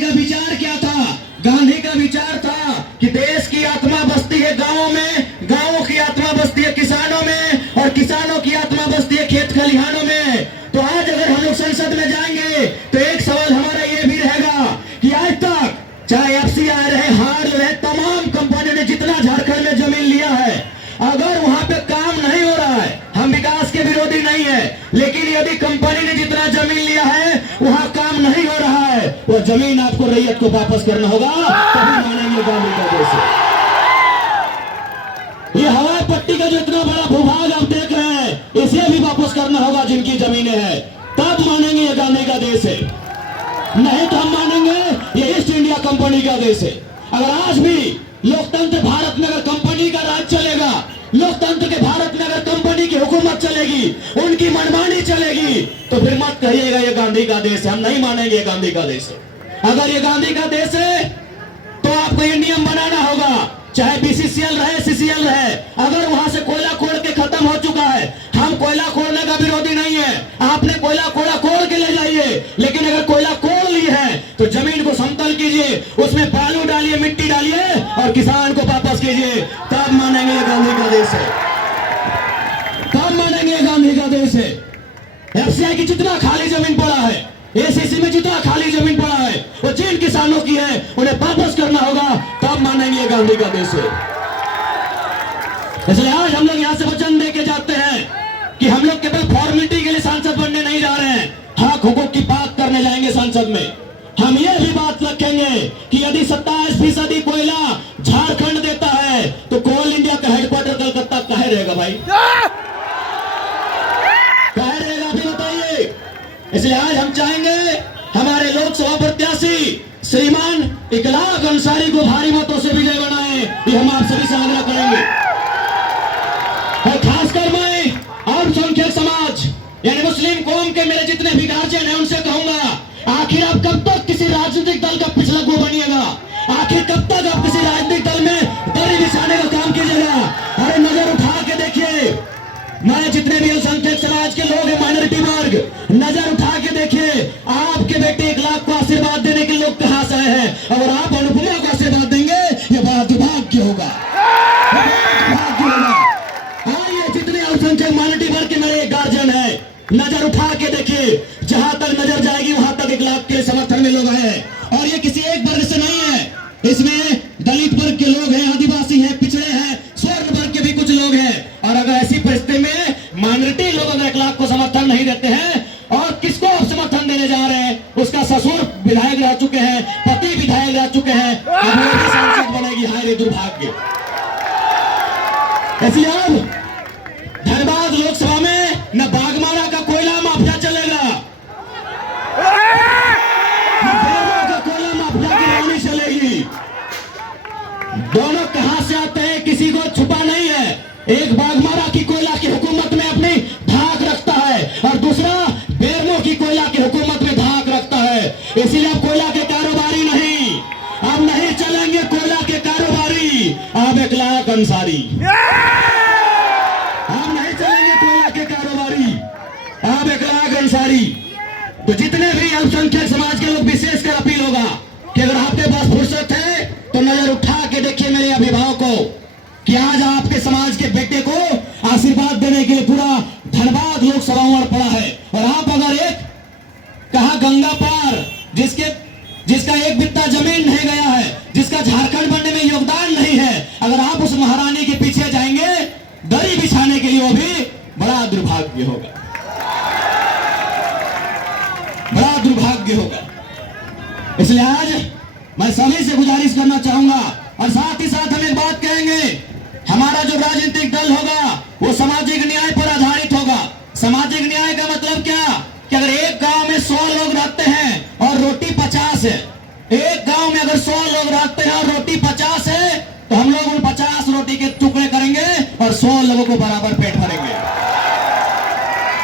गांधी का विचार क्या था? गांधी का विचार था कि देश की आत्मा बसती है गांवों में, गांवों की आत्मा बसती है किसानों में, और किसानों की आत्मा बसती है खेत खलिहानों में। तो आज अगर हम लोग संसद में जाएंगे तो एक सवाल हमारा ये भी रहेगा कि आज तक चाहे एफसीआई रहे, हार्ड रहे, तमाम कंपनियों ने जितना झारखंड में जमीन लिया है, अगर वहां पे काम नहीं हो रहा है, हम विकास के विरोधी नहीं है, लेकिन यदि कंपनी ने जितना जमीन लिया है वहां काम नहीं हो रहा है, वो जमीन आपको रैयत को वापस करना होगा, तभी मानेंगे गांधी का देश। ये हवाई पट्टी का जो इतना बड़ा भूभाग आप देख रहे हैं, इसे भी वापस करना होगा जिनकी जमीनें हैं, तब मानेंगे ये गांधी का देश है। नहीं तो हम मानेंगे ये ईस्ट इंडिया कंपनी का देश है। अगर आज भी लोकतंत्र भारत में अगर कंपनी का राज चलेगा, लोकतंत्र के भारत में अगर कंपनी की हुकूमत चलेगी, उनकी मनमानी चलेगी, तो फिर मत कहिएगा ये गांधी का देश है। हम नहीं मानेंगे ये गांधी का देश है। अगर ये गांधी का देश है तो आपको ये नियम बनाना होगा, चाहे बीसीसीएल रहे, सीसीएल रहे, अगर वहां से कोयला खोल के खत्म हो चुका है, हम कोयला खोलने का विरोधी नहीं है, आपने कोयला खोल के ले जाइए, लेकिन अगर कोयला खोल ली है तो जमीन को समतल कीजिए, उसमें बालू डालिए, मिट्टी डालिए और किसान को वापस कीजिए, तब मानेंगे ये गांधी का देश है, तब मानेंगे ये गांधी का देश है। एफसीआई की जितना खाली जमीन पड़ा है, एसीसी में जितना खाली जमीन पड़ा है, वो जिन किसानों की है उन्हें वापस करना होगा, तब मानेंगे ये गांधी का देश है। इसलिए आज हम लोग यहाँ से वचन दे के जाते हैं कि हम लोग केवल फॉर्मेलिटी के लिए सांसद बनने नहीं जा रहे हैं, हक हुकूक की बात करने जाएंगे संसद में। हम ये भी बात रखेंगे कि यदि 27% कोयला झारखंड देता है तो कोल इंडिया का हेडक्वार्टर कलकत्ता कहे रहेगा भाई, कहे रहेगा, अभी बताइए। इसलिए आज हम चाहेंगे हमारे लोकसभा प्रत्याशी श्रीमान इकलाक अंसारी को भारी मतों से विजय बनाएं, ये हम आप सभी से आग्रह करेंगे। और खासकर मैं अल्पसंख्यक समाज यानी मुस्लिम कौम के मेरे जितने भी गार्जियन हैं उनसे कहूंगा, आखिर आप कब तक किसी राजनीतिक दल का पिछलग्गू बनिएगा? आखिर कब तक आप किसी राजनीतिक दल में दरी बिछाने का काम कीजिएगा? अरे नजर उठा के देखिए, मैं जितने भी अल्पसंख्यक समाज के लोग हैं, माइनॉरिटी वर्ग, नजर उठा के देखिए, आपके बेटे इकलाक को आशीर्वाद देने के लोग कहां से आए हैं? अगर आप अनुपमा को आशीर्वाद देंगे ये बड़ा दुर्भाग्य होगा, जितने अल्पसंख्यक माइनॉरिटी वर्ग के मेरे गार्जियन है, नजर उठा के देखिए, जहां तक नजर जाएगी वहां तक इकलाक के समर्थन में लोग हैं। और ये किसी एक वर्ग से नहीं है, इसमें दलित वर्ग के लोग हैं, आदिवासी हैं, पिछड़े हैं, स्वर्ण वर्ग के भी कुछ लोग हैं। और अगर ऐसी परिस्थिति में माइनॉरिटी लोग अगर इकलाक को समर्थन नहीं देते हैं, और किसको समर्थन देने जा रहे हैं? उसका ससुर विधायक रह चुके हैं, पति विधायक रह चुके हैं, अब वो भी सांसद बनेगी, हाय रे दुर्भाग्य। इसलिए अब धनबाद लोकसभा में न बागमारा का कोयला माफिया चलेगा, न बेरमो का कोयला माफिया की रानी चलेगी। दोनों कहां से आते हैं किसी को छुपा नहीं है। एक बागमारा की कोयला की हुकूमत में अपनी धाक रखता है और दूसरा बेरमो की कोयला की हुकूमत में धाक रखता है। इसीलिए अब कोयला के कारोबारी नहीं, अब नहीं चलेंगे कोयला के कारोबारी, अब इकलाक अंसारी। तो जितने भी अल्पसंख्यक समाज के लोग विशेषकर अपील होगा कि अगर आपके पास फुर्सत है तो नजर उठा के देखिए मेरे अभिभावकों कि आज आपके समाज के बेटे को आशीर्वाद देने के लिए पूरा धनबाद लोकसभा उमड़ पड़ा है। और आप अगर एक कहा गंगा पार जिसका एक बित्ता जमीन नहीं गया है, जिसका झारखंड बनने में योगदान नहीं है, अगर आप उस महारानी के पीछे जाएंगे दरी बिछाने के लिए, वो भी बड़ा दुर्भाग्य होगा, बड़ा दुर्भाग्य होगा। इसलिए आज मैं सभी से गुजारिश करना चाहूंगा और साथ ही साथ हम एक बात कहेंगे, हमारा जो राजनीतिक दल होगा वो सामाजिक न्याय पर आधारित होगा। सामाजिक न्याय का मतलब क्या कि अगर एक गांव में 100 लोग रहते हैं और रोटी 50 है, एक गांव में अगर 100 लोग रहते हैं और रोटी 50 है, तो हम लोग उन 50 रोटी के टुकड़े करेंगे और 100 लोगों को बराबर पेट भरेंगे।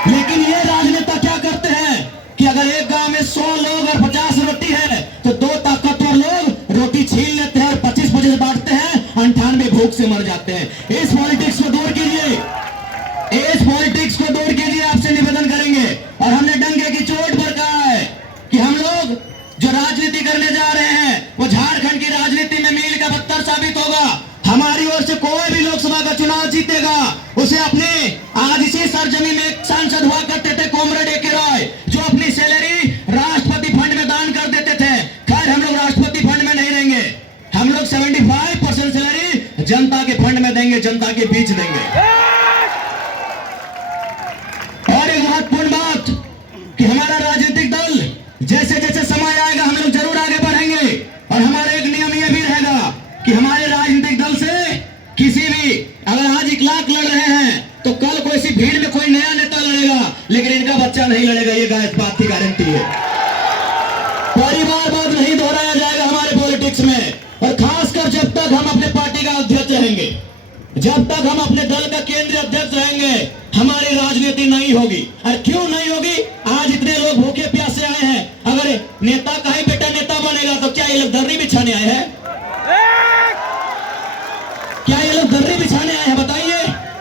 लेकिन ये राजनेता क्या करते हैं कि अगर एक गांव में 100 लोग और 50 रोटी है तो 2 ताकतवर लोग रोटी छीन लेते हैं और 25-25 बांटते हैं, 98 भूख से मर जाते हैं। इस पॉलिटिक्स को दूर कीजिए, इस पॉलिटिक्स को दूर कीजिए, आपसे निवेदन करेंगे। और हमने डंके की चोट पर कहा है कि हम लोग जो राजनीति करने जा जनता के फंड में देंगे, जनता के बीच देंगे। और एक महत्वपूर्ण बात कि हमारा राजनीतिक दल जैसे जैसे समय आएगा हम लोग जरूर आगे बढ़ेंगे। और हमारा एक नियम यह भी रहेगा कि हमारे राजनीतिक दल से किसी भी, अगर आज इकलाक लड़ रहे हैं तो कल कोई सी भीड़ में कोई नया नेता लड़ेगा, लेकिन इनका बच्चा नहीं लड़ेगा। ये इस बात की गारंटी है। परिवारवाद नहीं दोहराया जाएगा हमारे पॉलिटिक्स में। और खासकर जब तक हम अपने पार्टी का अध्यक्ष रहेंगे, जब तक हम अपने दल का केंद्रीय अध्यक्ष रहेंगे, हमारी राजनीति नहीं होगी। और क्यों नहीं होगी? आज इतने लोग भूखे प्यासे आए हैं। अगर नेता का ही बेटा नेता बनेगा तो क्या ये लोग दर्री बिछाने आए हैं? क्या ये लोग दर्री बिछाने आए हैं? बताइए,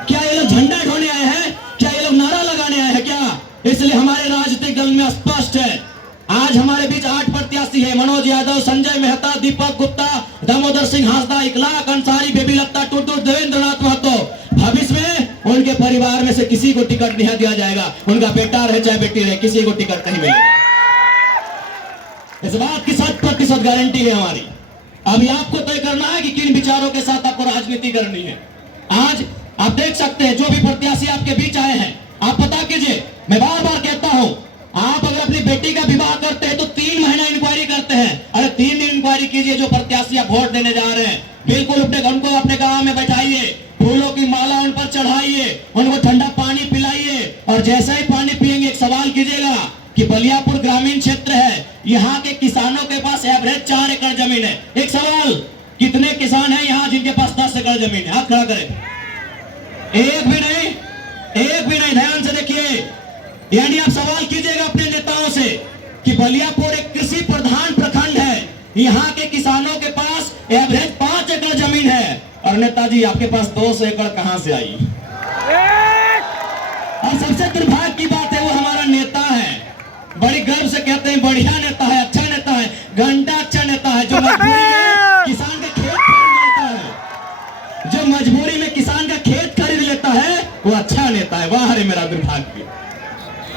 क्या ये लोग झंडा ढोने आए हैं? क्या ये लोग नारा लगाने आए हैं क्या? इसलिए हमारे राजनीतिक दल में स्पष्ट है। आज हमारे बीच 8 प्रत्याशी है। मनोज यादव, संजय मेहता, दीपक गुप्ता, दामोदर सिंह हांसदा, इकलाक अंसारी, बेबी लत्ता टुटू, देवेंद्र नाथ महतो। भविष्य में उनके परिवार में से किसी को टिकट नहीं दिया जाएगा। उनका बेटा रहे चाहे बेटी रहे, किसी को टिकट नहीं मिलेगा। इस बात की 100% गारंटी है हमारी। अभी आपको तय करना है कि किन विचारों के साथ आपको राजनीति करनी है। आज आप देख सकते हैं जो भी प्रत्याशी आपके बीच आए हैं, आप पता कीजिए। मैं बार बार कहता हूं, आप अगर अपनी बेटी का विवाह करते हैं तो 3 महीना इंक्वायरी करते हैं। अरे 3 दिन इंक्वायरी कीजिए। जो प्रत्याशी आप वोट देने जा रहे हैं, बिल्कुल उनको अपने गांव में बैठाइए, फूलों की माला उन पर चढ़ाइए, उनको ठंडा पानी पिलाइए। और जैसे ही पानी पिएंगे एक सवाल कीजिएगा कि बलियापुर ग्रामीण क्षेत्र है, यहाँ के किसानों के पास एवरेज 4 एकड़ जमीन है। एक सवाल, कितने किसान हैं यहाँ जिनके पास 10 एकड़ जमीन है? हाथ खड़ा करें। एक भी नहीं, एक भी नहीं। ध्यान से देखिए। यानी आप सवाल कीजिएगा अपने नेताओं से कि बलियापुर एक कृषि प्रधान प्रखंड है, यहाँ के किसानों के पास एवरेज 5 एकड़ जमीन है, और नेताजी आपके पास 200 एकड़ कहां से आई? और सबसे दुर्भाग्य की बात है, वो हमारा नेता है। बड़ी गर्व से कहते हैं बढ़िया नेता है, अच्छा नेता है, घंटा अच्छा नेता है, जो मजबूरी में किसान का खेत खरीद लेता है, जो मजबूरी में किसान का खेत खरीद लेता है, वो अच्छा नेता है। वाह रे मेरा दुर्भाग्य।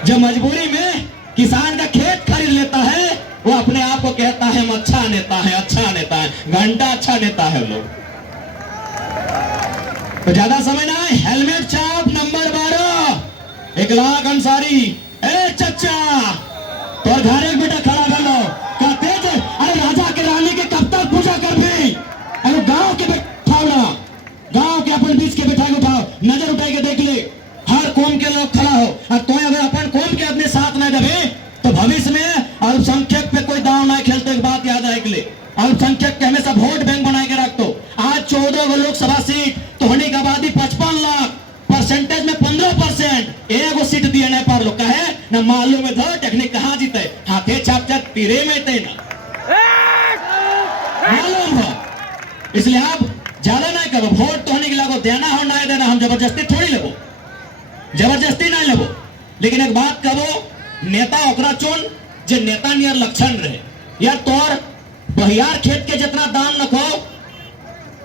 जो मजबूरी में किसान का खेत खरीद लेता है, वो अपने आप को कहता है हम अच्छा नेता है, अच्छा नेता है, घंटा अच्छा नेता है लोग। तो ज्यादा समय ना, हेलमेट छाप नंबर 12 इकलाक अंसारी। ए चचा, तो घर एक बेटा खड़ा कर लो, कहते थे अरे राजा के रानी के कब तक पूजा कर भी? अरे गांव के बैठाओ ना, गांव के अपन बीच के बैठा के उठाओ, नजर उठाई के देख ले, हर कौम के लोग खड़ा हो। और तो अगर अपन कौम के अपने साथ न देवे तो भविष्य में अल्पसंख्यक पे कोई दाव ना खेलते। एक बात याद रख ले, अल्पसंख्यक के हमेशा वोट बैंक बना के रख दो। आज 14 लोकसभा सीट तो होने की आबादी 55 लाख, परसेंटेज में 15%। एगो सीट दिए नहीं पार लोग है ना, मालूम है धर टेक्निक कहाँ जीते, हाथे छाप छाप तीरे में थे ना, मालूम हो। इसलिए आप ज्यादा नहीं करो, वोट तो होने के लागो, देना हो ना देना, हम जबरदस्ती थोड़ी लेबो, जबरदस्ती नहीं लेबो। लेकिन एक बात कहो, नेता ओकरा चुन जे नेता नियर लक्षण रहे। यार तोर बहियार खेत के जितना दाम न खो,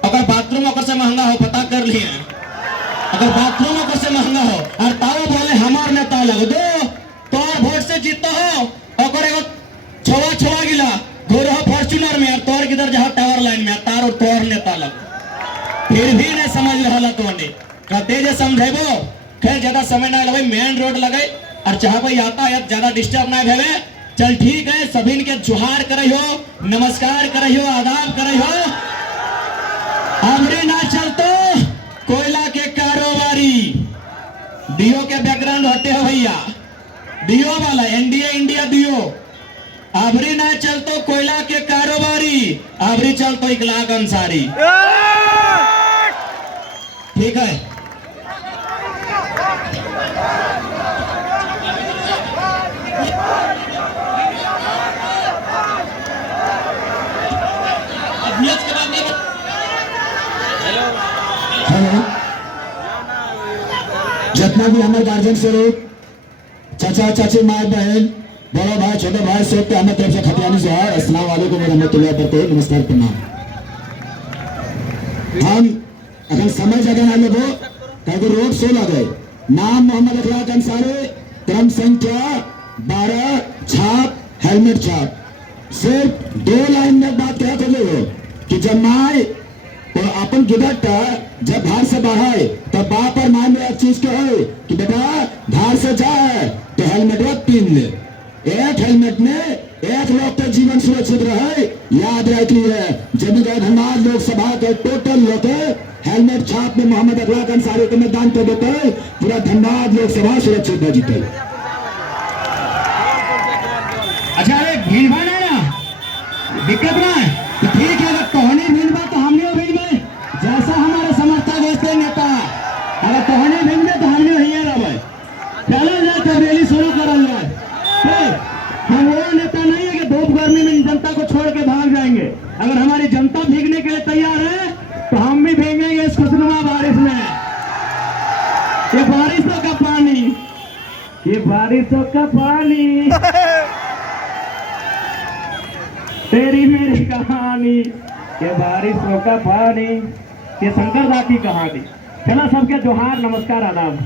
अगर बाथरूम ओकर से महंगा हो, पता कर लिए, अगर बाथरूम ओकर से महंगा हो, और ताऊ बोले हमार नेता लगो दो, तोर वोट से जीतो हो, ओकर एगो छोवा छोवा गिला घोर हो फॉर्च्यूनर में, और तोर किधर जहां टावर लाइन में तार और तोर नेता लगो, फिर भी नहीं समझ रहा तो कहते जे समझेबो। खैर ज्यादा समय ना लगे, मेन रोड लगे और चाहे भाई यातायात ज्यादा डिस्टर्ब ना भेवे। चल ठीक है, सभी के जुहार करे हो, नमस्कार करे हो, आदाब करे हो। अबरी ना चलतो कोयला के कारोबारी, डीओ के बैकग्राउंड हटे हो भैया, डीओ वाला एनडीए इंडिया डीओ। अबरी ना चलतो कोयला के कारोबारी, अबरी चलतो इकलाक अंसारी। ठीक है, जितना भी हमारे गार्जियन से लोग, चाचा चाची माँ बहन बड़ा भाई छोटे भाई सबके हमें तरफ से खतियानी जोहार, अस्सलाम वालेकुम रहमतुल्लाह बरकातहू, नमस्कार प्रणाम। हम अगर समय जगह ना लेबो कहीं रोड शो लगे, नाम मोहम्मद इकलाक अंसारी, क्रम संख्या 12, छाप हेलमेट छाप। सिर्फ 2 लाइन में बात क्या कर लो कि जब माए और अपन गिदट जब घर से बाहर तब बाप और माँ में एक चीज कहे कि बेटा घर से जाए तो हेलमेट पहन ले। एक हेलमेट में एक लोग का जीवन सुरक्षित रहे। याद रखिए जब धनबाद लोकसभा के टोटल लोग हेलमेट छाप में मोहम्मद अखलाक अंसारी को मतदान कर देते हैं, पूरा धनबाद लोकसभा सुरक्षित जीते। अच्छा अरे भीड़ भाड़ है ना, दिक्कत ना है तो ठीक है। अगर तोहनी भीड़ में तो हमने भीड़ में जैसा हमारे समर्थक देते नेता, अगर तोहनी भीड़ में तो हमने ही रहे। चलो जाए तो रैली शुरू करल जाए। हम वो नेता नहीं है कि धूप गर्मी में जनता को छोड़ के भाग जाएंगे। अगर हमारी जनता भीगने के लिए तैयार है तो हम भी भीगेंगे इस खुशनुमा बारिश में। ये बारिशों का पानी, ये बारिशों का पानी, तेरी मेरी कहानी, ये बारिशों का पानी, ये शंकर दा की कहानी। चला सबके जोहार, नमस्कार, आदाब।